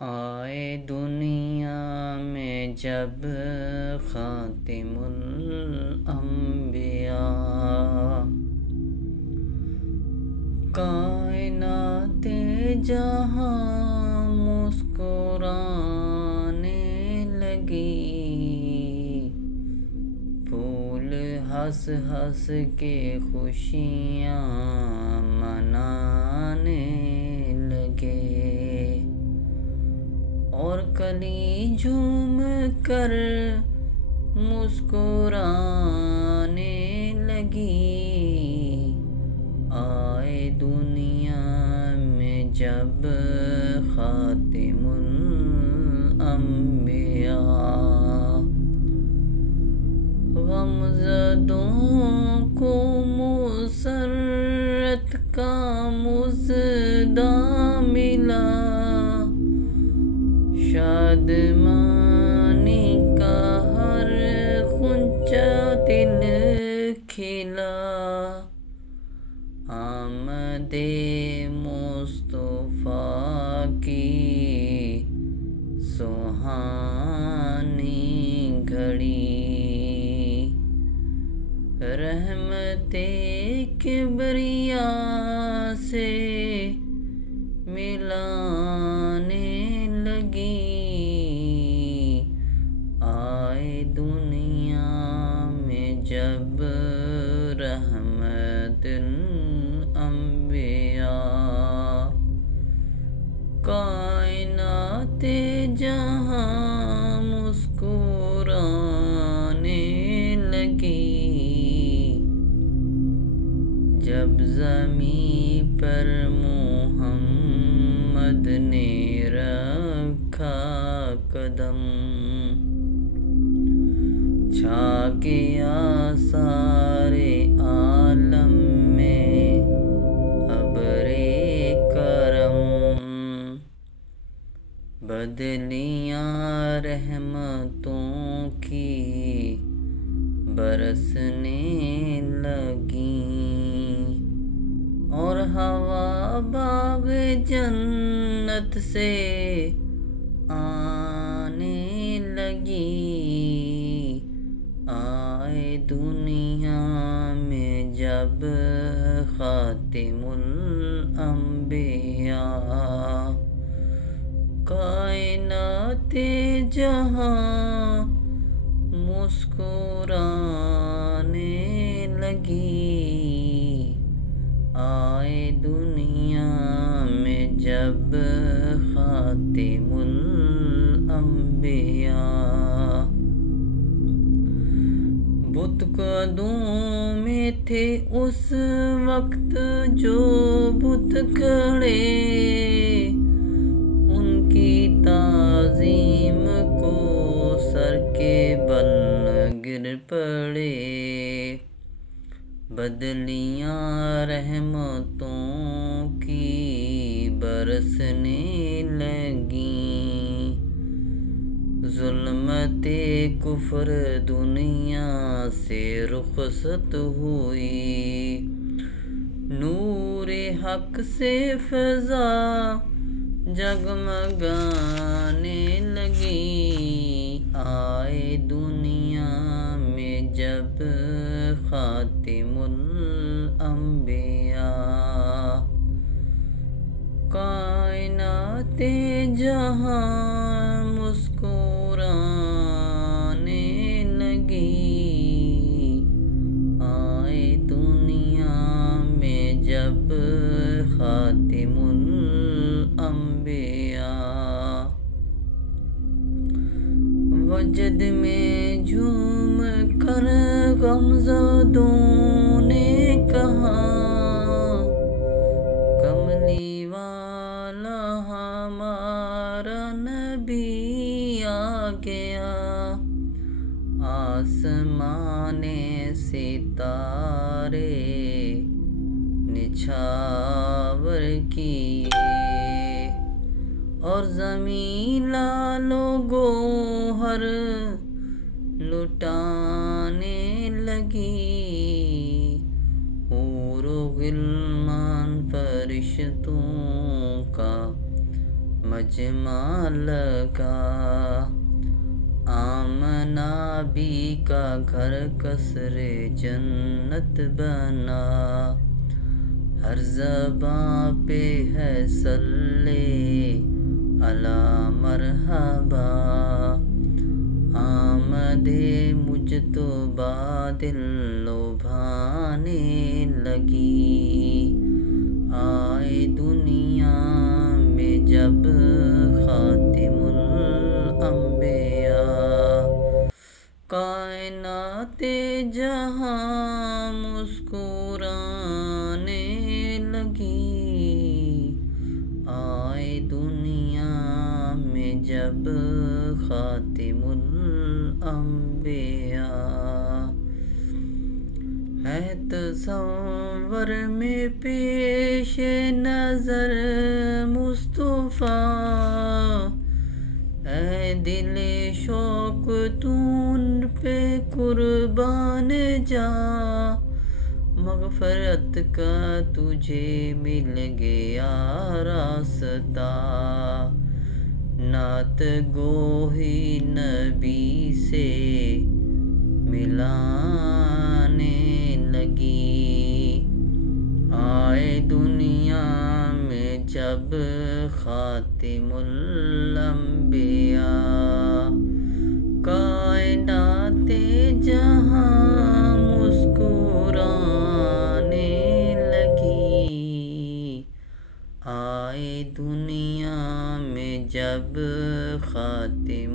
آئے دنیا میں جب خاتم الانبیاء، کائنات جہاں مسکرانے لگی، پھول ہنس ہنس کے خوشیاں منانے لگے، اور کلی جھوم کر مسکرانے لگی۔ آئے دنیا میں جب خاتم الانبیاء، غمزدوں کو مسرت کا مژدہ ملا، شادمانی کا ہر غنچہ دل کھلا، آمد مصطفیٰ کی سہانی گھڑی، رحمت کبریاء سے ملانے لگی۔ آئے دنیا میں جب رحمت الانبیاء، کائنات جہاں مسکرانے لگی، جب زمین پر محمد نے رکھا قدم، چھا گیا سارے عالم میں ابر کرم، بدلیاں رحمتوں کی برسنے لگیں، اور ہوا باغ جنت سے آنے لگی۔ آئے دنیا میں جب خاتم الانبیاء، کائنات جہاں مسکرانے لگی۔ آئے دنیا میں جب خاتم الانبیاء، بت قدوں میں تھے اس وقت جو بت کھڑے، ان کی تعظیم کو سر کے بل گر پڑے، بدلیاں رحمتوں کی برسنے لگیں، ظلمت کفر دنیا سے رخصت ہوئی، نور حق سے فضا جگمگانے لگی۔ آئے دنیا میں جب خاتم الانبیاء، کائنات جہاں مسکرانے لگی۔ آئے دنیا میں جب خاتم الانبیاء، وجد میں جھوم کر غمزدوں نے کہا، کملی والا ہمارا نبی آ گیا، آسمان ستارے نچھاور کیے، اور زمین لعل و گوہر لٹانے لگی، حور و غلمان فرشتوں کا مجمع لگا، آمنا بی کا گھر قصر جنت بنا، ہر زباں پہ ہے صلی علی مرحبا، آمد مجتبی دل لبھانے لگی، آئے دنیا میں جب خاتم الانبیاء، کائنات جہاں مسکرانے لگی، آئے دنیا میں جب خاتم الانبیاء، ہے تصور میں پیش نظر مصطفیٰ، اے دل شوق تو ان پہ قربان جا، مغفرت کا تجھے مل گیا راستہ، نعت گو ہی نبی سے ملانے لگی، آئے دنیا میں جب خاتم الانبیاء، کائنات جہاں مسکرانے لگی، آئے دنیا میں جب خاتم